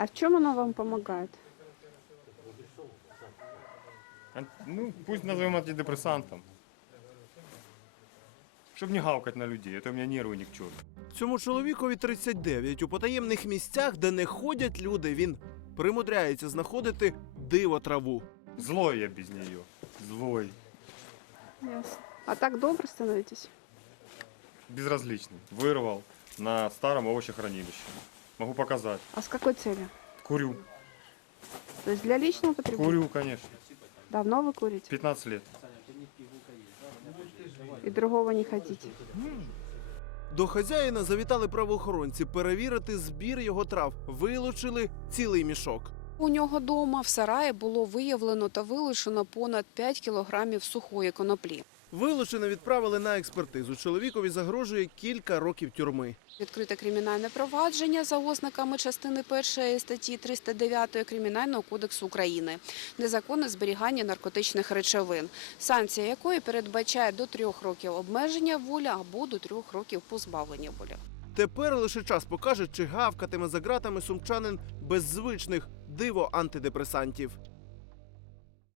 А в чому оно вам допомагає? Ну, пусть називаємо антидепресантом. Щоб не гавкати на людей, а то у мене нерви ні чому. Цьому чоловікові 39 У потаємних місцях, де не ходять люди, він примудряється знаходити диво траву. Злой я без неї. Злой. А так добре становитесь? Безразлічно. Вирвав на старому овочі хранилищі. Могу показати. А з якої цілі? Курю. Тобто для потребления? курю, конечно. Давно ви років. І другого не хотіть до хазяїна завітали правоохоронці перевірити збір його трав. Вилучили цілий мішок. У нього вдома в сараї було виявлено та вилучено понад 5 кілограмів сухої коноплі. Вилучено відправили на експертизу. Чоловікові загрожує кілька років тюрми. Відкрите кримінальне провадження за ознаками частини першої статті 309 кримінального кодексу України, незаконне зберігання наркотичних речовин, санкція якої передбачає до трьох років обмеження волі або до трьох років позбавлення волі. Тепер лише час покаже, чи гавкатиме за ґратами сумчанин без звичних диво антидепресантів.